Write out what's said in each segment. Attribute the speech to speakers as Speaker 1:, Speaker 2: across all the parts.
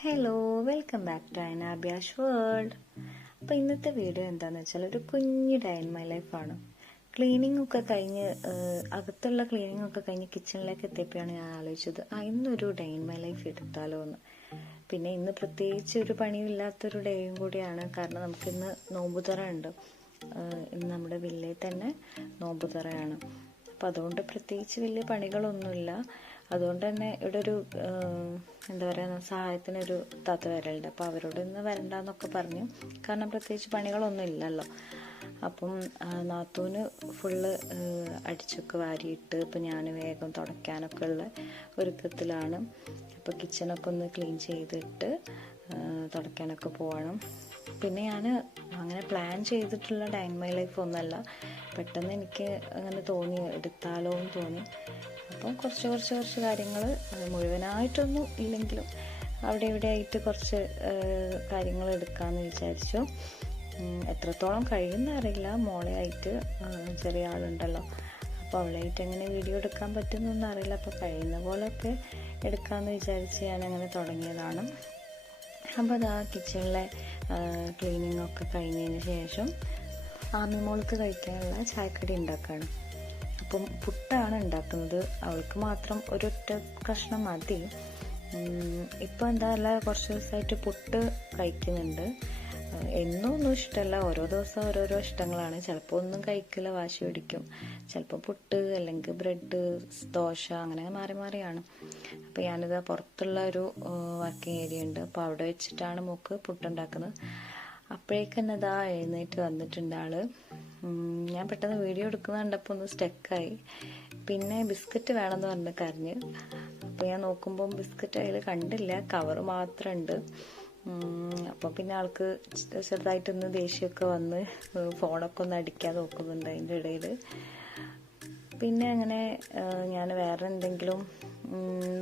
Speaker 1: Hello welcome back to Anabiyash world അപ്പോൾ ഇന്നത്തെ video എന്താണെന്ന് വെച്ചാൽ ഒരു കുഞ്ഞു ഡേ ഇൻ മൈ ലൈഫാണ് ക്ലീനിങ് ഒക്കെ കഴിഞ്ഞ് അകത്തുള്ള ക്ലീനിങ് ഒക്കെ കഴിഞ്ഞ് കിച്ചണിലേക്ക് എത്തിയപ്പോഴാണ് ഞാൻ ആലോചിച്ചത് ആ ഇന്നൊരു ഡേ ഇൻ മൈ ലൈഫ് എടുത്താലോ എന്ന്. പിന്നെ ഇന്ന് പ്രത്യേകിച്ച് ഒരു പണിയില്ലാത്തൊരു ഡേയും കൂടിയാണ്. കാരണം നമുക്കിന്ന് നോമ്പുതറ ഉണ്ട്. ഇന്ന് നമ്മുടെ വില്ലയിൽ തന്നെ നോമ്പുതറയാണ് അപ്പോൾ അതുകൊണ്ട് പ്രത്യേകിച്ച് വലിയ പണികളൊന്നുമില്ല. അതുകൊണ്ട് തന്നെ ഇവിടെ ഒരു എന്താ പറയുക സഹായത്തിനൊരു താത്ത വരലുണ്ട് അപ്പം അവരോട് ഇന്ന് വരണ്ടെന്നൊക്കെ പറഞ്ഞു. കാരണം പ്രത്യേകിച്ച് പണികളൊന്നും ഇല്ലല്ലോ. അപ്പം നാത്തൂന് ഫുള്ള് അടിച്ചൊക്കെ വാരിയിട്ട് ഇപ്പം ഞാൻ വേഗം തുടയ്ക്കാനൊക്കെ ഉള്ള ഒരുക്കത്തിലാണ്. അപ്പോൾ കിച്ചണൊക്കെ ഒന്ന് ക്ലീൻ ചെയ്തിട്ട് തുടയ്ക്കാനൊക്കെ പോകണം പിന്നെ ഞാൻ അങ്ങനെ പ്ലാൻ ചെയ്തിട്ടുള്ള ഡൈൻ മൈ ലൈഫ് ഒന്നല്ല. പെട്ടെന്ന് എനിക്ക് അങ്ങനെ തോന്നി എടുത്താലോ എന്ന് തോന്നി. അപ്പം കുറച്ച് കുറച്ച് കുറച്ച് കാര്യങ്ങൾ മുഴുവനായിട്ടൊന്നും ഇല്ലെങ്കിലും അവിടെ ഇവിടെ ആയിട്ട് കുറച്ച് കാര്യങ്ങൾ എടുക്കാമെന്ന് വിചാരിച്ചു. എത്രത്തോളം കഴിയുന്ന അറിയില്ല. മോളെ ആയിട്ട് ചെറിയ ആളുണ്ടല്ലോ. അപ്പോൾ അവളായിട്ട് എങ്ങനെ വീഡിയോ എടുക്കാൻ പറ്റുന്നൊന്നും അറിയില്ല. അപ്പോൾ കഴിയുന്ന പോലെയൊക്കെ എടുക്കാമെന്ന് വിചാരിച്ച് ഞാൻ അങ്ങനെ തുടങ്ങിയതാണ്. അപ്പോൾ അതാ കിച്ചണിലെ ക്ലീനിങ് ഒക്കെ കഴിഞ്ഞതിന് ശേഷം ആമി മോൾക്ക് കഴിക്കാനുള്ള ചായക്കടി ഉണ്ടാക്കുകയാണ് അപ്പം പുട്ടാണ് ഉണ്ടാക്കുന്നത്. അവൾക്ക് മാത്രം ഒരൊറ്റ കഷ്ണം മതി. ഇപ്പം എന്താ അല്ല കുറച്ച് ദിവസമായിട്ട് പുട്ട് കഴിക്കുന്നുണ്ട്. എന്നൊന്നും ഇഷ്ടമല്ല. ഓരോ ദിവസം ഓരോരോ ഇഷ്ടങ്ങളാണ്. ചിലപ്പോൾ ഒന്നും കഴിക്കില്ല വാശി പിടിക്കും. ചിലപ്പോൾ പുട്ട് അല്ലെങ്കിൽ ബ്രെഡ് ദോശ അങ്ങനെ മാറി മാറിയാണ്. അപ്പോൾ ഞാനിത് പുറത്തുള്ള ഒരു വർക്കിംഗ് ഏരിയ ഉണ്ട്. അപ്പോൾ അവിടെ വെച്ചിട്ടാണ് മൂക്ക് പുട്ടുണ്ടാക്കുന്നത്. അപ്പോഴേക്കെന്നതാ എഴുന്നേറ്റ് വന്നിട്ടുണ്ട് ആൾ. ഞാൻ പെട്ടെന്ന് വീഡിയോ എടുക്കുന്ന കണ്ടപ്പോൾ ഒന്ന് സ്റ്റക്കായി പിന്നെ ബിസ്ക്കറ്റ് വേണമെന്ന് പറഞ്ഞ് കരഞ്ഞ്. അപ്പോൾ ഞാൻ നോക്കുമ്പോൾ ബിസ്ക്കറ്റ് അതിൽ കണ്ടില്ല കവർ മാത്രം ഉണ്ട് അപ്പോൾ പിന്നെ ആൾക്ക് ചെറുതായിട്ടൊന്ന് ദേഷ്യമൊക്കെ വന്ന് ഫോണൊക്കെ ഒന്ന് അടിക്കാൻ നോക്കുന്നുണ്ട് അതിന്റെ ഇടയിൽ പിന്നെ അങ്ങനെ ഞാൻ വേറെ എന്തെങ്കിലും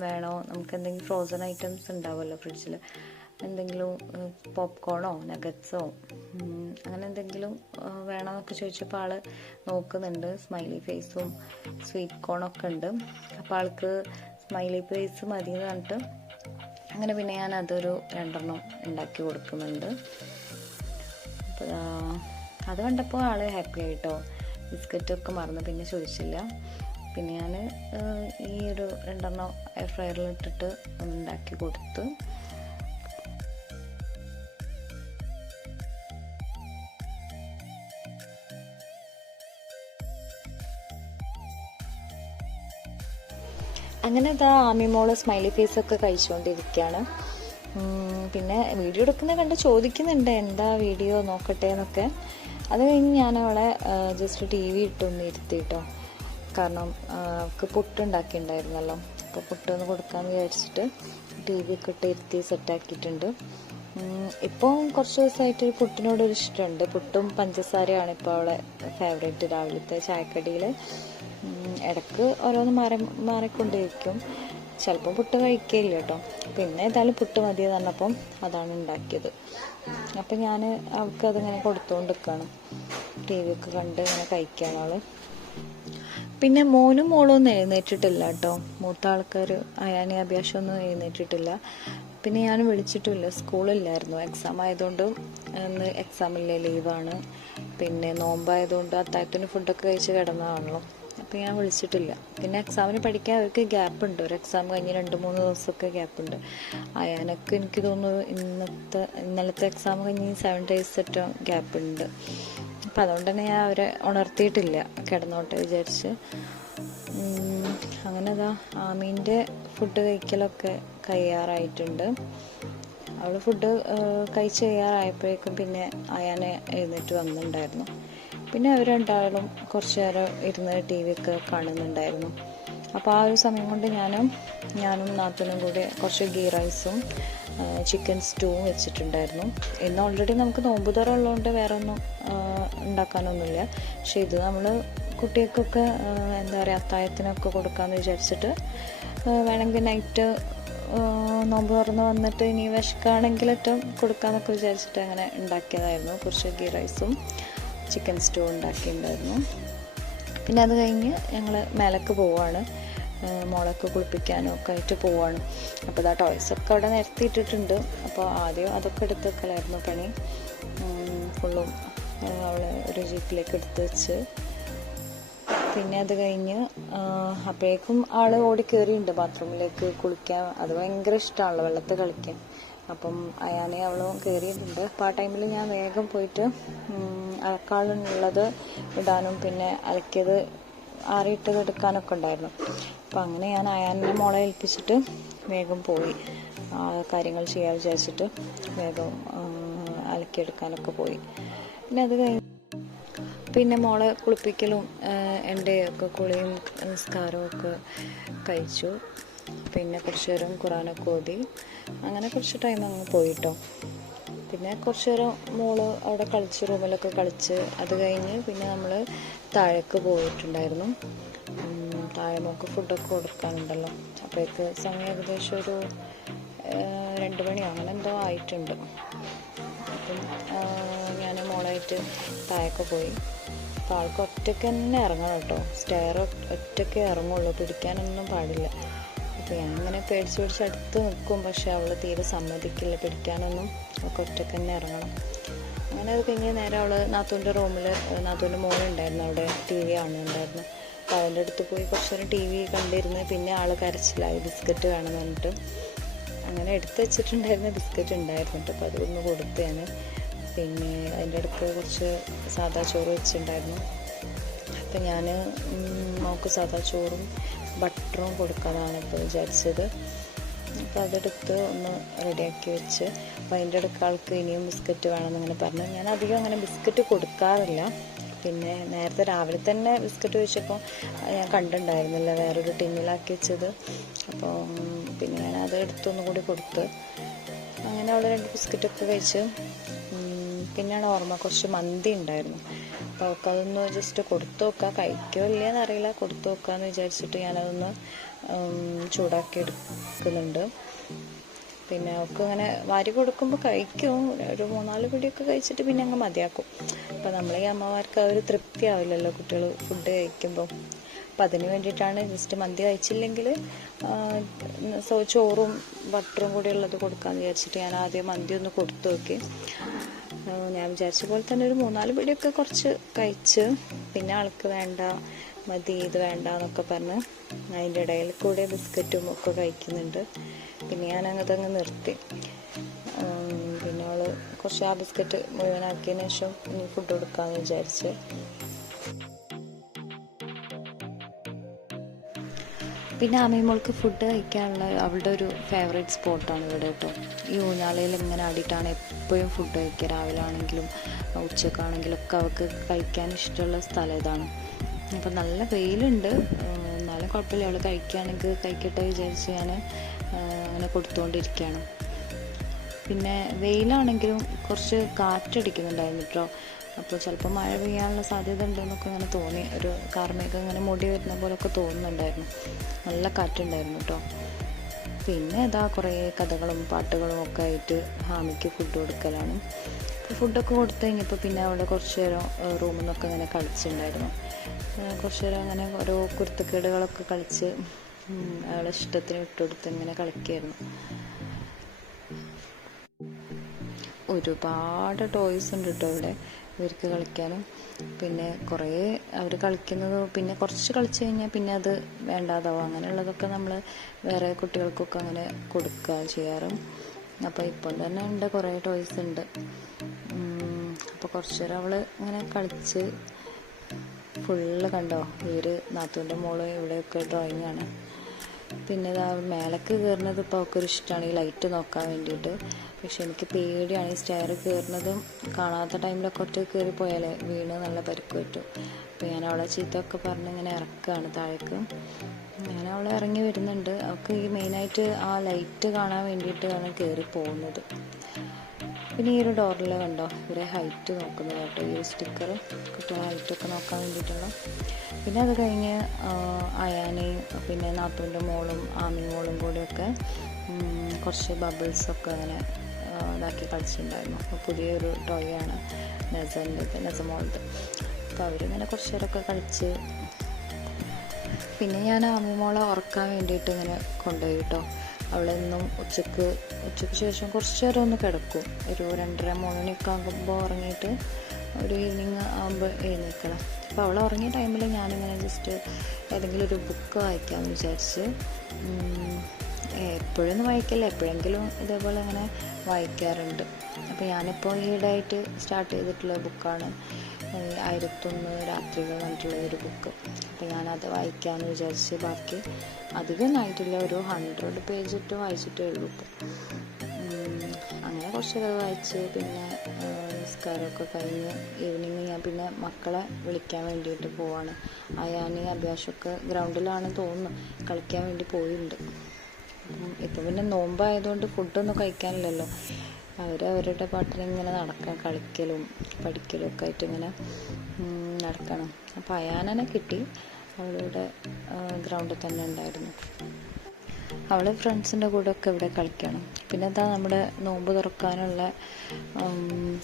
Speaker 1: വേണോ? നമുക്ക് എന്തെങ്കിലും ഫ്രോസൺ ഐറ്റംസ് ഉണ്ടാവുമല്ലോ ഫ്രിഡ്ജിൽ എന്തെങ്കിലും പോപ്കോണോ നഗറ്റ്സോ അങ്ങനെ എന്തെങ്കിലും വേണമെന്നൊക്കെ ചോദിച്ചപ്പോൾ ആൾ നോക്കുന്നുണ്ട്. സ്മൈലി ഫേസും സ്വീറ്റ് കോണൊക്കെ ഉണ്ട്. അപ്പോൾ ആൾക്ക് സ്മൈലി ഫേസ് മതി എന്ന് പറഞ്ഞിട്ട് അങ്ങനെ പിന്നെ ഞാൻ അതൊരു രണ്ടെണ്ണം ഉണ്ടാക്കി കൊടുക്കുന്നുണ്ട്. അത് കണ്ടപ്പോൾ ആൾ ഹാപ്പി ആയിട്ടോ? ബിസ്ക്കറ്റൊക്കെ മറന്ന് പിന്നെ ചോദിച്ചില്ല. പിന്നെ ഞാൻ ഈ ഒരു രണ്ടെണ്ണം എയർ ഒന്ന് ഉണ്ടാക്കി കൊടുത്തു അങ്ങനെ ഇതാ ആമിമോൾ സ്മൈലി ഫേസ് ഒക്കെ കഴിച്ചുകൊണ്ടിരിക്കുകയാണ് പിന്നെ വീഡിയോ എടുക്കുന്ന കണ്ട് ചോദിക്കുന്നുണ്ട് എന്താ വീഡിയോ നോക്കട്ടെ എന്നൊക്കെ. അത് കഴിഞ്ഞ് ഞാൻ അവളെ ജസ്റ്റ് ടി വി ഇട്ടൊന്ന് ഇരുത്തി കേട്ടോ കാരണം അവൾക്ക് പുട്ടുണ്ടാക്കിയിട്ടുണ്ടായിരുന്നല്ലോ അപ്പോൾ പുട്ടൊന്ന് കൊടുക്കാമെന്ന് വിചാരിച്ചിട്ട് ടി വി ഒക്കെ ഇട്ട് ഇരുത്തി സെറ്റാക്കിയിട്ടുണ്ട് ഇപ്പോൾ കുറച്ച് ദിവസമായിട്ട് ഒരു പുട്ടിനോടൊരു ഇഷ്ടമുണ്ട്. പുട്ടും പഞ്ചസാരയാണ് ഇപ്പോൾ അവളെ ഫേവറേറ്റ് രാവിലത്തെ ചായക്കടിയിൽ ഇടയ്ക്ക് ഓരോന്ന് മാറി മാറിക്കൊണ്ടിരിക്കും ചിലപ്പോൾ പുട്ട് കഴിക്കില്ല കേട്ടോ. പിന്നെ ഏതായാലും പുട്ട് മതി എന്ന് പറഞ്ഞപ്പം അതാണ് ഉണ്ടാക്കിയത്. അപ്പം ഞാൻ അവൾക്ക് അതിങ്ങനെ കൊടുത്തുകൊണ്ട് നിൽക്കണം ടി വി ഒക്കെ കണ്ട് ഇങ്ങനെ കഴിക്കുകയാണ് ആൾ പിന്നെ മോനും മോളും ഒന്നും എഴുന്നേറ്റിട്ടില്ല കേട്ടോ. മൂത്ത ആൾക്കാർ അയാനി അഭ്യാസം ഒന്നും എഴുന്നേറ്റിട്ടില്ല. പിന്നെ ഞാൻ വിളിച്ചിട്ടില്ല. സ്കൂളില്ലായിരുന്നു. എക്സാം ആയതുകൊണ്ട് ഇന്ന് എക്സാമില്ലേ ലീവാണ് പിന്നെ നോമ്പായതുകൊണ്ട് അത്താഴത്തിന് ഫുഡൊക്കെ കഴിച്ച് കിടന്നതാണല്ലോ. അപ്പോൾ ഞാൻ വിളിച്ചിട്ടില്ല. പിന്നെ എക്സാമിന് പഠിക്കാൻ അവർക്ക് ഗ്യാപ്പ് ഉണ്ട്. ഒരു എക്സാം കഴിഞ്ഞ് രണ്ട് മൂന്ന് ദിവസമൊക്കെ ഗ്യാപ്പ് ഉണ്ട്. അയാനൊക്കെ എനിക്ക് തോന്നുന്നു ഇന്നത്തെ ഇന്നലത്തെ എക്സാം കഴിഞ്ഞ് സെവൻ ഡേയ്സ് ഏറ്റവും ഗ്യാപ്പ് ഉണ്ട്. അപ്പം അതുകൊണ്ട് തന്നെ ഞാൻ അവരെ ഉണർത്തിയിട്ടില്ല. കിടന്നോട്ടെ വിചാരിച്ച്. അങ്ങനെ അതാ ആമീന്റെ ഫുഡ് കഴിക്കലൊക്കെ കഴിയാറായിട്ടുണ്ട്. അവൾ ഫുഡ് കഴിച്ച് കഴിയാറായപ്പോഴേക്കും പിന്നെ അയാനെ എഴുന്നേറ്റ് വന്നിട്ടുണ്ടായിരുന്നു. പിന്നെ അവർ രണ്ടാളും കുറച്ച് നേരം ഇരുന്ന് ടി വി ഒക്കെ കാണുന്നുണ്ടായിരുന്നു. അപ്പോൾ ആ ഒരു സമയം കൊണ്ട് ഞാനും ഞാനും നാത്തനും കൂടി കുറച്ച് ഗീ റൈസും ചിക്കൻ സ്റ്റൂവും വെച്ചിട്ടുണ്ടായിരുന്നു. ഇന്ന് ഓൾറെഡി നമുക്ക് നോമ്പ് തുറ ഉള്ളതുകൊണ്ട് വേറെ ഒന്നും ഉണ്ടാക്കാനൊന്നുമില്ല. പക്ഷെ ഇത് നമ്മൾ കുട്ടികൾക്കൊക്കെ എന്താ പറയുക അത്തായത്തിനൊക്കെ കൊടുക്കാമെന്ന് വിചാരിച്ചിട്ട് വേണമെങ്കിൽ നൈറ്റ് നോമ്പ് തുറന്ന് വന്നിട്ട് ഇനി വിശക്കാണെങ്കിൽ ഏറ്റവും കൊടുക്കാമെന്നൊക്കെ വിചാരിച്ചിട്ട് അങ്ങനെ ഉണ്ടാക്കിയതായിരുന്നു കുറച്ച് ഗീ റൈസും. ചിക്കൻ സ്റ്റൂ ഉണ്ടാക്കിയിട്ടുണ്ടായിരുന്നു. പിന്നെ അത് കഴിഞ്ഞ് ഞങ്ങൾ മേലക്ക് പോവാണ്. മോളൊക്കെ കുളിപ്പിക്കാനും ഒക്കെ ആയിട്ട് പോവാണ്. അപ്പോൾ ഇതാ ടോയ്സൊക്കെ അവിടെ നിരത്തിയിട്ടിട്ടുണ്ട് അപ്പോൾ ആദ്യം അതൊക്കെ എടുത്ത് വെക്കലായിരുന്നു പണി. ഫുള്ളും അവളെ ഒരു ജീപ്പിലേക്ക് എടുത്ത് വെച്ച്. പിന്നെ അത് കഴിഞ്ഞ് അപ്പോഴേക്കും ആൾ ഓടി കയറിയിട്ടുണ്ട് ബാത്റൂമിലേക്ക് കുളിക്കാൻ. അത് ഭയങ്കര ഇഷ്ടമാണല്ലോ വെള്ളത്തിൽ കളിക്കാൻ. അപ്പം അയാനെ അവളും കയറിയിട്ടുണ്ട് അപ്പോൾ ആ ടൈമിൽ ഞാൻ വേഗം പോയിട്ട് അലക്കാളുള്ളത് ഇടാനും പിന്നെ അലക്കിയത് ആറിയിട്ടത് എടുക്കാനൊക്കെ ഉണ്ടായിരുന്നു. അപ്പം അങ്ങനെ ഞാൻ അയാനെ മോളെ ഏൽപ്പിച്ചിട്ട് വേഗം പോയി. ആ കാര്യങ്ങൾ ചെയ്യാൻ വിചാരിച്ചിട്ട് വേഗം അലക്കിയെടുക്കാനൊക്കെ പോയി. പിന്നെ അത് കഴിഞ്ഞ് പിന്നെ മോളെ കുളിപ്പിക്കലും എന്റെ ഒക്കെ കുളിയും നിസ്കാരവും ഒക്കെ കഴിച്ചു. പിന്നെ കുറച്ച് നേരം ഖുറാനൊക്കെ ഓതി. അങ്ങനെ കുറച്ച് ടൈം അങ്ങ് പോയിട്ടോ. പിന്നെ കുറച്ച് നേരം മോൾ അവിടെ കളിച്ച് റൂമിലൊക്കെ കളിച്ച് അത് കഴിഞ്ഞ് പിന്നെ നമ്മൾ താഴേക്ക് പോയിട്ടുണ്ടായിരുന്നു. താഴെ നമുക്ക് ഫുഡൊക്കെ കൊടുക്കാനുണ്ടല്ലോ അപ്പോഴേക്ക് സമയം ഏകദേശം ഒരു രണ്ട് മണിയോ അങ്ങനെ എന്തോ ആയിട്ടുണ്ട്. അപ്പം ഞാൻ മോളായിട്ട് താഴേക്ക് പോയി. അപ്പോൾ ആൾക്ക് ഒറ്റയ്ക്ക് തന്നെ ഇറങ്ങണം കേട്ടോ. സ്റ്റെയർ ഒറ്റയ്ക്ക് ഇറങ്ങുള്ളൂ. പിടിക്കാനൊന്നും പാടില്ല. അപ്പോൾ അങ്ങനെ പേടിച്ച് പിടിച്ച് അടുത്ത് നിൽക്കും. പക്ഷെ അവൾ തീരെ സമ്മതിക്കില്ല. പിടിക്കാനൊന്നും ഒക്കെ ഒറ്റയ്ക്ക് തന്നെ ഇറങ്ങണം. അങ്ങനെ അത് കഴിഞ്ഞ് നേരെ അവൾ നാത്തൂന്റെ റൂമിൽ നാത്തൂന്റെ മോനുണ്ടായിരുന്നു അവിടെ ടി വി കാണുന്നുണ്ടായിരുന്നു. അപ്പോൾ അവന്റെ അടുത്ത് പോയി കുറച്ച് നേരം ടി വി കണ്ടിരുന്ന് പിന്നെ ആൾ കരച്ചിലായി. ബിസ്ക്കറ്റ് വേണമെന്ന് പറഞ്ഞിട്ട്. അങ്ങനെ എടുത്ത് വെച്ചിട്ടുണ്ടായിരുന്ന ബിസ്ക്കറ്റ് ഉണ്ടായിരുന്നു കേട്ടോ. അപ്പോൾ അതൊന്ന് കൊടുത്ത് ഞാൻ പിന്നെ അതിന്റെ അടുത്ത് കുറച്ച് സാദാ ചോറ് വെച്ചിട്ടുണ്ടായിരുന്നു. അപ്പം ഞാൻ മോക്ക് സാദാ ചോറും ബട്ടറും കൊടുക്കാനാണ് ഇപ്പോൾ വിചാരിച്ചത്. അപ്പോൾ അതെടുത്ത് ഒന്ന് റെഡിയാക്കി വെച്ച്. അപ്പോൾ അതിന്റെ അടുക്ക് ആൾക്ക് ഇനിയും ബിസ്ക്കറ്റ് വേണമെന്നിങ്ങനെ പറഞ്ഞു. ഞാൻ അധികം അങ്ങനെ ബിസ്ക്കറ്റ് കൊടുക്കാറില്ല. പിന്നെ നേരത്തെ രാവിലെ തന്നെ ബിസ്ക്കറ്റ് വെച്ചപ്പോൾ ഞാൻ കണ്ടിട്ടുണ്ടായിരുന്നില്ല. വേറൊരു ടിന്നിലാക്കി വെച്ചത്. അപ്പോൾ പിന്നെ ഞാൻ അത് എടുത്തൊന്നും കൂടി കൊടുത്ത് അങ്ങനെ അവൾ രണ്ട് ബിസ്ക്കറ്റൊക്കെ കഴിച്ച് പിന്നെയാണ് ഓർമ്മ കുറച്ച് മന്തി ഉണ്ടായിരുന്നു. അവൾക്ക് അതൊന്ന് ജസ്റ്റ് കൊടുത്തു നോക്കുക കഴിക്കോ ഇല്ലയെന്ന് അറിയില്ല. കൊടുത്തു നോക്കാമെന്ന് വിചാരിച്ചിട്ട് ഞാനതൊന്ന് ചൂടാക്കി എടുക്കുന്നുണ്ട്. പിന്നെ അവൾക്ക് ഇങ്ങനെ വാരി കൊടുക്കുമ്പോൾ കഴിക്കും. ഒരു മൂന്നാൽ പിടിയൊക്കെ കഴിച്ചിട്ട് പിന്നെ അങ്ങ് മതിയാക്കും. അപ്പോൾ നമ്മൾ ഈ അമ്മമാർക്ക് ആ ഒരു തൃപ്തി ആവില്ലല്ലോ കുട്ടികൾ ഫുഡ് കഴിക്കുമ്പോൾ അപ്പം അതിന് വേണ്ടിയിട്ടാണ് ജസ്റ്റ് മന്തി കഴിച്ചില്ലെങ്കിൽ ചോറും ബട്ടറും കൂടി ഉള്ളത് കൊടുക്കാമെന്ന് വിചാരിച്ചിട്ട് ഞാൻ ആദ്യം മന്തി ഒന്ന് കൊടുത്തു നോക്കി. ഞാൻ വിചാരിച്ച പോലെ തന്നെ ഒരു മൂന്നാൽ പിടിയൊക്കെ കുറച്ച് കഴിച്ച് പിന്നെ ആൾക്ക് വേണ്ട മതി ഇത് വേണ്ട എന്നൊക്കെ പറഞ്ഞ് അതിന്റെ ഇടയിൽ കൂടെ ബിസ്ക്കറ്റും ഒക്കെ കഴിക്കുന്നുണ്ട്. പിന്നെ ഞാൻ അങ്ങനത്തെ നിർത്തി. പിന്നെ അവൾ കുറച്ച് ആ ബിസ്ക്കറ്റ് മുഴുവനാക്കിയതിന് ശേഷം ഇനി ഫുഡ് കൊടുക്കാമെന്ന് വിചാരിച്ച്. പിന്നെ അമ്മീമോൾക്ക് ഫുഡ് കഴിക്കാനുള്ള അവളുടെ ഒരു ഫേവറേറ്റ് സ്പോട്ടാണ് ഇവിടെ കേട്ടോ. ഈ ഊഞ്ഞാലയിൽ ഇങ്ങനെ ആടിയിട്ടാണ് എപ്പോഴും ഫുഡ് കഴിക്കുക. രാവിലെ ആണെങ്കിലും ഉച്ചക്കാണെങ്കിലും ഒക്കെ അവൾക്ക് കഴിക്കാൻ ഇഷ്ടമുള്ള സ്ഥലം ഇതാണ്. അപ്പം നല്ല വെയിലുണ്ട്. എന്നാലും കുഴപ്പമില്ല. അവൾ കഴിക്കുകയാണെങ്കിൽ കഴിക്കട്ടെ വിചാരിച്ച് ഞാൻ അങ്ങനെ കൊടുത്തുകൊണ്ടിരിക്കുകയാണ് പിന്നെ വെയിലാണെങ്കിലും കുറച്ച് കാറ്റടിക്കുന്നുണ്ടായിരുന്നു കേട്ടോ അപ്പോൾ ചിലപ്പോൾ മഴ പെയ്യാനുള്ള സാധ്യത ഉണ്ടെന്നൊക്കെ ഇങ്ങനെ തോന്നി. ഒരു കാർമേഘം ഇങ്ങനെ മുടി വരുന്ന പോലൊക്കെ തോന്നുന്നുണ്ടായിരുന്നു. നല്ല കാറ്റുണ്ടായിരുന്നു കേട്ടോ പിന്നെ ഇതാ കുറേ കഥകളും പാട്ടുകളും ഒക്കെ ആയിട്ട് ഹാമിക്ക് ഫുഡ് കൊടുക്കലാണ്. ഫുഡൊക്കെ കൊടുത്തു കഴിഞ്ഞപ്പോൾ പിന്നെ അവിടെ കുറച്ച് നേരം റൂമിൽ നിന്നൊക്കെ ഇങ്ങനെ കളിച്ചിട്ടുണ്ടായിരുന്നു കുറച്ച് നേരം അങ്ങനെ ഓരോ കുരുത്തക്കേടുകളൊക്കെ കളിച്ച് അവളെ ഇഷ്ടത്തിന് വിട്ടുകൊടുത്ത് ഇങ്ങനെ കളിക്കായിരുന്നു. ഒരുപാട് ടോയ്സ് ഉണ്ട് കേട്ടോ ഇവിടെ ഇവർക്ക് കളിക്കാനും. പിന്നെ കുറേ അവർ കളിക്കുന്നത് പിന്നെ കുറച്ച് കളിച്ചു കഴിഞ്ഞാൽ പിന്നെ അത് വേണ്ടാതാവും. അങ്ങനെയുള്ളതൊക്കെ നമ്മൾ വേറെ കുട്ടികൾക്കൊക്കെ അങ്ങനെ കൊടുക്കുക ചെയ്യാറ്. അപ്പോൾ ഇപ്പോൾ തന്നെ ഉണ്ട് കുറേ ടോയ്സ് ഉണ്ട്. അപ്പോൾ കുറച്ച് നേരം അവൾ ഇങ്ങനെ കളിച്ച് ഫുള്ള് കണ്ടോ? ഈ ഒരു നാത്തൂന്റെ മോൾ ഇവിടെയൊക്കെ ഡ്രോയിങ് ആണ്. പിന്നെ ഇതാ മേലക്ക് കയറുന്നത് ഇപ്പോൾ അവൾക്കൊരു ഇഷ്ടമാണ് ഈ ലൈറ്റ് നോക്കാൻ വേണ്ടിയിട്ട്. പക്ഷെ എനിക്ക് പേടിയാണ് ഈ സ്റ്റെയർ കയറുന്നതും കാണാത്ത ടൈമിലൊക്കെ ഒറ്റ കയറി പോയാലേ വീണ് നല്ല പരിക്ക് പറ്റും. അപ്പോൾ ഞാൻ അവളെ ചീത്തയൊക്കെ പറഞ്ഞ് ഇങ്ങനെ ഇറക്കുകയാണ് താഴേക്ക്. ഞാൻ അവളെ ഇറങ്ങി വരുന്നുണ്ട്. അവൾക്ക് ഈ മെയിനായിട്ട് ആ ലൈറ്റ് കാണാൻ വേണ്ടിയിട്ടാണ് കയറി പോകുന്നത്. പിന്നെ ഈ ഒരു ഡോറിൽ കണ്ടോ? ഇവരെ ഹൈറ്റ് നോക്കുന്നത് കേട്ടോ. ഈ ഒരു സ്റ്റിക്കർ കുട്ടികളെ ഹൈറ്റൊക്കെ നോക്കാൻ വേണ്ടിയിട്ടുള്ള. പിന്നെ അത് കഴിഞ്ഞ് അയാനെയും പിന്നെ നാത്തൂന്റെ മോളും ആമി മോളും കൂടെയൊക്കെ കുറച്ച് ബബിൾസൊക്കെ അങ്ങനെ ഇതാക്കി കളിച്ചിട്ടുണ്ടായിരുന്നു അപ്പോൾ പുതിയൊരു ടോയാണ് നെസന്റെ നെസമോളുടെ. അപ്പോൾ അവരിങ്ങനെ കുറച്ച് നേരമൊക്കെ കളിച്ച് പിന്നെ ഞാൻ അമ്മമോളെ ഉറക്കാൻ വേണ്ടിയിട്ട് ഇങ്ങനെ കൊണ്ടുപോയി കേട്ടോ. അവളെന്നും ഉച്ചയ്ക്ക് ഉച്ചയ്ക്ക് ശേഷം കുറച്ച് നേരം ഒന്ന് കിടക്കും. ഒരു രണ്ടര മൂന്ന് മണിയൊക്കെ ആകുമ്പോൾ ഉറങ്ങിയിട്ട് ഒരു ഈവനിങ് ആകുമ്പോൾ എഴുന്നേൽക്കണം. അപ്പോൾ അവൾ ഉറങ്ങിയ ടൈമിൽ ഞാനിങ്ങനെ ജസ്റ്റ് ഏതെങ്കിലും ഒരു ബുക്ക് വായിക്കാമെന്ന് വിചാരിച്ച് എപ്പോഴൊന്നും വായിക്കില്ല. എപ്പോഴെങ്കിലും ഇതേപോലെ അങ്ങനെ വായിക്കാറുണ്ട്. അപ്പോൾ ഞാനിപ്പോൾ ഈയിടെയായിട്ട് സ്റ്റാർട്ട് ചെയ്തിട്ടുള്ള ബുക്കാണ് ആയിരത്തൊന്ന് രാത്രികൾ പറഞ്ഞിട്ടുള്ള ഒരു ബുക്ക് അപ്പോൾ ഞാനത് വായിക്കാമെന്ന് വിചാരിച്ച് ബാക്കി അധികം ആയിട്ടില്ല ഒരു ഹൺഡ്രഡ് പേജ് ഇട്ട് വായിച്ചിട്ടേ ഉള്ളൂ ഇപ്പോൾ അങ്ങനെ കുറച്ചൊക്കെ വായിച്ച് പിന്നെ നിസ്കാരമൊക്കെ കഴിഞ്ഞ് ഈവനിങ് ഞാൻ പിന്നെ മക്കളെ വിളിക്കാൻ വേണ്ടിയിട്ട് പോവാണ്. അയാനി അഭ്യാസമൊക്കെ ഗ്രൗണ്ടിലാണ് തോന്നുന്നു. കളിക്കാൻ വേണ്ടി പോയിട്ടുണ്ട്. ഇപ്പം പിന്നെ നോമ്പായതുകൊണ്ട് ഫുഡൊന്നും കഴിക്കാനില്ലല്ലോ. അവർ അവരുടെ പാട്ടിൽ ഇങ്ങനെ നടക്കാൻ കളിക്കലും പഠിക്കലും ഒക്കെ ആയിട്ട് ഇങ്ങനെ നടക്കണം. അപ്പോൾ അയാനനെ കിട്ടി. അവളുടെ ഗ്രൗണ്ടിൽ തന്നെ ഉണ്ടായിരുന്നു. അവൾ ഫ്രണ്ട്സിന്റെ കൂടെ ഒക്കെ ഇവിടെ കളിക്കണം. പിന്നെ എന്താ നമ്മുടെ നോമ്പ് തുറക്കാനുള്ള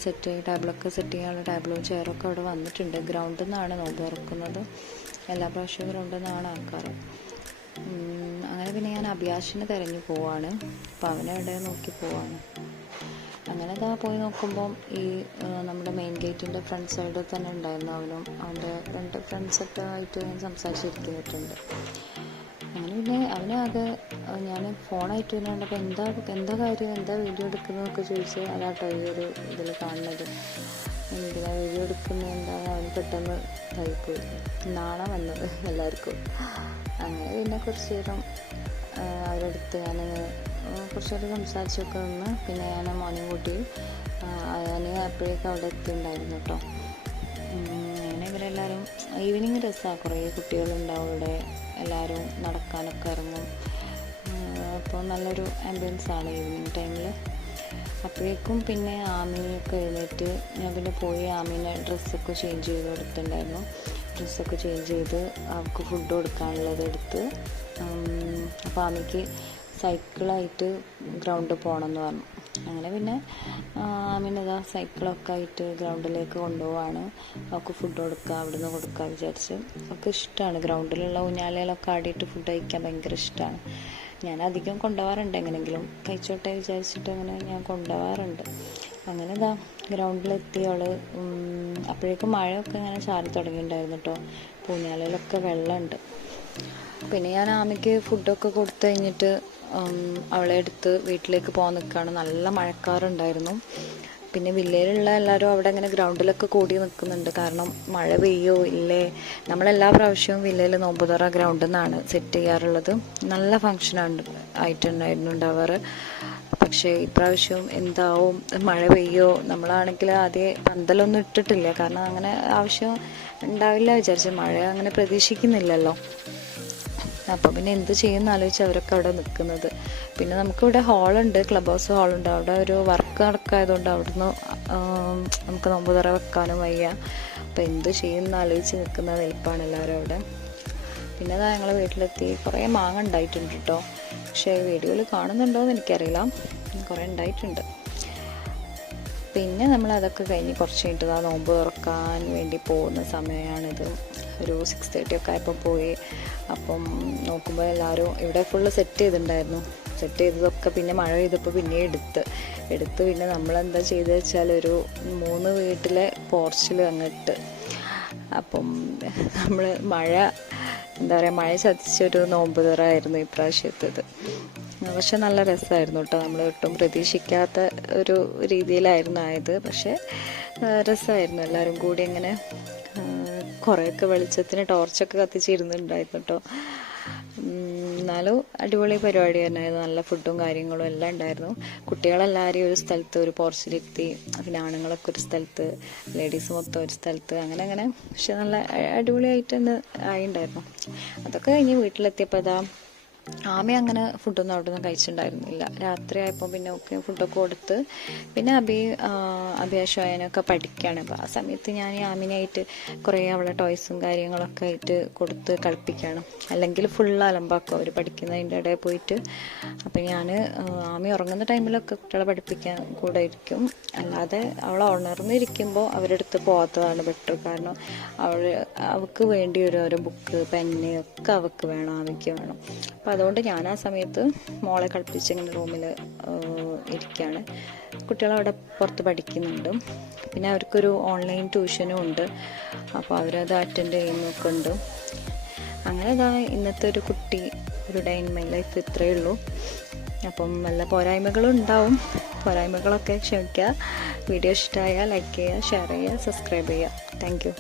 Speaker 1: സെറ്റ് ടേബിളൊക്കെ സെറ്റ് ചെയ്യാനുള്ള ടേബിളും ചെയറൊക്കെ അവിടെ വന്നിട്ടുണ്ട്. ഗ്രൗണ്ടിൽ നിന്നാണ് നോമ്പ് തുറക്കുന്നത്. എല്ലാ പ്രാവശ്യവും ഗ്രൗണ്ടിൽ നിന്നാണ് ഉം, അങ്ങനെ പിന്നെ ഞാൻ അഭിയാഷിനെ തിരഞ്ഞു പോവാണ്. അപ്പം അവനെവിടെ നോക്കി പോവാണ്. അങ്ങനെ ഇതാ പോയി നോക്കുമ്പം ഈ നമ്മുടെ മെയിൻ ഗേറ്റിന്റെ ഫ്രണ്ട് സൈഡിൽ തന്നെ ഉണ്ടായിരുന്നു അവനും. അവന്റെ രണ്ട് ഫ്രണ്ട്സൊക്കെ ആയിട്ട് ഞാൻ സംസാരിച്ചിരിക്കുന്നിട്ടുണ്ട് അങ്ങനെ പിന്നെ അവനെ അത് ഞാൻ ഫോണായിട്ട് തന്നെ കണ്ടപ്പോൾ എന്താ എന്താ കാര്യം? എന്താ വീഡിയോ എടുക്കുന്നതൊക്കെ ചോദിച്ച് അതാട്ടോ ഈ ഒരു ഇതിൽ കാണുന്നത്. എന്തിനാ വീഡിയോ എടുക്കുന്നത് എന്താണ് അവന് പെട്ടെന്ന് കഴിപ്പോയി നാളെ വന്നത് എല്ലാവർക്കും. അങ്ങനെ പിന്നെ കുറച്ച് നേരം അവരടുത്ത് ഞാനിങ്ങനെ കുറച്ച് നേരം സംസാരിച്ചൊക്കെ നിന്ന് പിന്നെ ഞാൻ മോർണിംഗ് കൂട്ടി ഞാൻ അപ്പോഴേക്കും അവിടെ എത്തിയിട്ടുണ്ടായിരുന്നു കേട്ടോ. അങ്ങനെ ഇവരെല്ലാവരും ഈവനിങ് രസമാണ് കുറേ കുട്ടികളുണ്ടാവും ഇവിടെ എല്ലാവരും നടക്കാനൊക്കെ ഇറങ്ങും. അപ്പോൾ നല്ലൊരു ആംബിയൻസ് ആണ് ഈവനിങ് ടൈമിൽ അപ്പോഴേക്കും പിന്നെ ആമിനൊക്കെ എഴുന്നേറ്റ് ഞാൻ പിന്നെ പോയി ആമിനെ ഡ്രസ്സൊക്കെ ചേഞ്ച് ചെയ്ത് കൊടുത്തിട്ടുണ്ടായിരുന്നു. ഡ്രസ്സൊക്കെ ചേഞ്ച് ചെയ്ത് അവൾക്ക് ഫുഡ് കൊടുക്കാനുള്ളത് എടുത്ത് അപ്പോൾ ആമിക്ക് സൈക്കിളായിട്ട് ഗ്രൗണ്ടിൽ പോകണമെന്ന് പറഞ്ഞു. അങ്ങനെ പിന്നെ ആമിനതാ സൈക്കിളൊക്കെ ആയിട്ട് ഗ്രൗണ്ടിലേക്ക് കൊണ്ടുപോവാണ്. അവൾക്ക് ഫുഡ് കൊടുക്കുക അവിടുന്ന് കൊടുക്കുക വിചാരിച്ച്. അവൾക്ക് ഇഷ്ടമാണ് ഗ്രൗണ്ടിലുള്ള ഊഞ്ഞാലയിലൊക്കെ ആടിയിട്ട് ഫുഡ് കഴിക്കാൻ ഭയങ്കര ഇഷ്ടമാണ് ഞാൻ അധികം കൊണ്ടുപോകാറുണ്ട് എങ്ങനെങ്കിലും കഴിച്ചോട്ടെ വിചാരിച്ചിട്ട് അങ്ങനെ ഞാൻ കൊണ്ടുപോകാറുണ്ട്. അങ്ങനെ ഇതാ ഗ്രൗണ്ടിലെത്തി അവൾ അപ്പോഴേക്കും മഴയൊക്കെ ഇങ്ങനെ ചാരി തുടങ്ങിയിട്ടുണ്ടായിരുന്നു കേട്ടോ. പൂഞ്ഞാലയിലൊക്കെ വെള്ളമുണ്ട്. പിന്നെ ഞാൻ ആമയ്ക്ക് ഫുഡൊക്കെ കൊടുത്തു കഴിഞ്ഞിട്ട് അവളെ എടുത്ത് വീട്ടിലേക്ക് പോകാൻ നിൽക്കുകയാണ്. നല്ല മഴക്കാറുണ്ടായിരുന്നു. പിന്നെ വില്ലയിലുള്ള എല്ലാവരും അവിടെ അങ്ങനെ ഗ്രൗണ്ടിലൊക്കെ കൂടി നിൽക്കുന്നുണ്ട്. കാരണം മഴ പെയ്യോ? ഇല്ലേ? നമ്മളെല്ലാ പ്രാവശ്യവും വില്ലയിൽ നോമ്പുതറ ഗ്രൗണ്ടിൽ നിന്നാണ് സെറ്റ് ചെയ്യാറുള്ളത്. നല്ല ഫങ്ഷനാണ് ആയിട്ടുണ്ടായിരുന്നു ഉണ്ടാവാറ്. പക്ഷേ ഇപ്രാവശ്യം എന്താവും? മഴ പെയ്യോ? നമ്മളാണെങ്കിൽ ആദ്യം പന്തലൊന്നും ഇട്ടിട്ടില്ല. കാരണം അങ്ങനെ ആവശ്യം ഉണ്ടാവില്ല വിചാരിച്ചു മഴ അങ്ങനെ പ്രതീക്ഷിക്കുന്നില്ലല്ലോ. അപ്പോൾ പിന്നെ എന്ത് ചെയ്യുമെന്ന് ആലോചിച്ച് അവരൊക്കെ അവിടെ നിൽക്കുന്നത്. പിന്നെ നമുക്കിവിടെ ഹാളുണ്ട് ക്ലബ് ഹൗസ് ഹാളുണ്ട്. അവിടെ ഒരു വർക്ക് നടക്കായതുകൊണ്ട് അവിടുന്ന് നമുക്ക് നോമ്പ് തുറ വെക്കാനും വയ്യ. അപ്പോൾ എന്ത് ചെയ്യുമെന്ന് ആലോചിച്ച് നിൽക്കുന്ന നിൽപ്പാണ് എല്ലാവരും അവിടെ. പിന്നെ അതാ ഞങ്ങൾ വീട്ടിലെത്തി. കുറേ മാങ്ങ ഉണ്ടായിട്ടുണ്ട് കേട്ടോ പക്ഷേ വീഡിയോയിൽ കാണുന്നുണ്ടോ എന്ന് എനിക്കറിയില്ല. കുറേ ഉണ്ടായിട്ടുണ്ട്. പിന്നെ നമ്മൾ അതൊക്കെ കഴിഞ്ഞ് കുറച്ച് കഴിഞ്ഞിട്ട് ആ നോമ്പ് തുറക്കാൻ വേണ്ടി പോകുന്ന സമയമാണിത്. ഒരു സിക്സ് തേർട്ടി ഒക്കെ ആയപ്പോൾ പോയി. അപ്പം നോക്കുമ്പോൾ എല്ലാവരും ഇവിടെ ഫുള്ള് സെറ്റ് ചെയ്തിട്ടുണ്ടായിരുന്നു സെറ്റ് ചെയ്തതൊക്കെ പിന്നെ മഴ പെയ്തപ്പോൾ പിന്നെ എടുത്ത്. എടുത്ത് പിന്നെ നമ്മളെന്താ ചെയ്തത് വെച്ചാൽ ഒരു മൂന്ന് വീട്ടിലെ പോർച്ചിൽ അങ്ങിട്ട്. അപ്പം നമ്മൾ മഴ എന്താ പറയുക മഴ ചതിച്ചൊരു നോമ്പ് തുറയായിരുന്നു ഇപ്രാവശ്യത്തേത് പക്ഷെ നല്ല രസമായിരുന്നു കേട്ടോ നമ്മൾ ഒട്ടും പ്രതീക്ഷിക്കാത്ത ഒരു രീതിയിലായിരുന്നു ആയത്. പക്ഷേ രസമായിരുന്നു എല്ലാവരും കൂടി അങ്ങനെ ആ, കുറേയൊക്കെ വെളിച്ചത്തിന് ടോർച്ചൊക്കെ കത്തിച്ചിരുന്നുണ്ടായിരുന്നു കേട്ടോ എന്നാലും അടിപൊളി പരിപാടി തന്നെയായിരുന്നു. നല്ല ഫുഡും കാര്യങ്ങളും എല്ലാം ഉണ്ടായിരുന്നു. കുട്ടികളെല്ലാവരെയും ഒരു സ്ഥലത്ത് ഒരു പോർച്ചിലിരുത്തി പിന്നെ ആണുങ്ങളൊക്കെ ഒരു സ്ഥലത്ത് ലേഡീസ് മൊത്തം ഒരു സ്ഥലത്ത് അങ്ങനെ അങ്ങനെ. പക്ഷെ നല്ല അടിപൊളിയായിട്ട് തന്നെ ആയിണ്ടായിരുന്നു. അതൊക്കെ കഴിഞ്ഞ് വീട്ടിലെത്തിയപ്പോൾ അതാ ആമി അങ്ങനെ ഫുഡൊന്നും അവിടെ നിന്ന് കഴിച്ചിട്ടുണ്ടായിരുന്നില്ല. രാത്രി ആയപ്പോൾ പിന്നെ ഒക്കെ ഫുഡൊക്കെ കൊടുത്ത് പിന്നെ അബി ആ, അഭിയാഷോയനൊക്കെ പഠിക്കുകയാണ് അപ്പോൾ ആ സമയത്ത് ഞാൻ ആമിനായിട്ട് കുറേ അവളെ ടോയ്സും കാര്യങ്ങളൊക്കെ ആയിട്ട് കൊടുത്ത് കളിപ്പിക്കുകയാണ് അല്ലെങ്കിൽ ഫുൾ അലമ്പാക്കും അവർ പഠിക്കുന്നതിന്റെ ഇടയിൽ പോയിട്ട്. അപ്പോൾ ഞാൻ ആമി ഉറങ്ങുന്ന ടൈമിലൊക്കെ കുട്ടികളെ പഠിപ്പിക്കാൻ കൂടെ ഇരിക്കും. അല്ലാതെ അവൾ ഉണർന്നിരിക്കുമ്പോൾ അവരുടെ അടുത്ത് പോകാത്തതാണ് ബെറ്റർ കാരണം അവൾ അവൾക്ക് വേണ്ടി ഒരു ഓരോ ബുക്ക് പെന്ന് ഒക്കെ അവൾക്ക് വേണം ആമിക്ക് വേണം. അപ്പം അതുകൊണ്ട് ഞാൻ ആ സമയത്ത് മോളെ കളിപ്പിച്ച് ഇങ്ങനെ റൂമിൽ ഇരിക്കുകയാണ് കുട്ടികളവിടെ പുറത്ത് പഠിക്കുന്നുണ്ട്. പിന്നെ അവർക്കൊരു ഓൺലൈൻ ട്യൂഷനും ഉണ്ട്. അപ്പോൾ അവരത് അറ്റൻഡ് ചെയ്യുന്നൊക്കെ ഉണ്ട്. അങ്ങനെ ഇതാ ഇന്നത്തെ ഒരു കുട്ടി ഒരു ഡേ ഇൻ മൈ ലൈഫ് ഇത്രയേ ഉള്ളൂ. അപ്പം നല്ല പോരായ്മകളും ഉണ്ടാവും. പോരായ്മകളൊക്കെ ക്ഷമിക്കുക. വീഡിയോ ഇഷ്ടമായാൽ ലൈക്ക് ചെയ്യുക ഷെയർ ചെയ്യുക സബ്സ്ക്രൈബ് ചെയ്യുക. താങ്ക്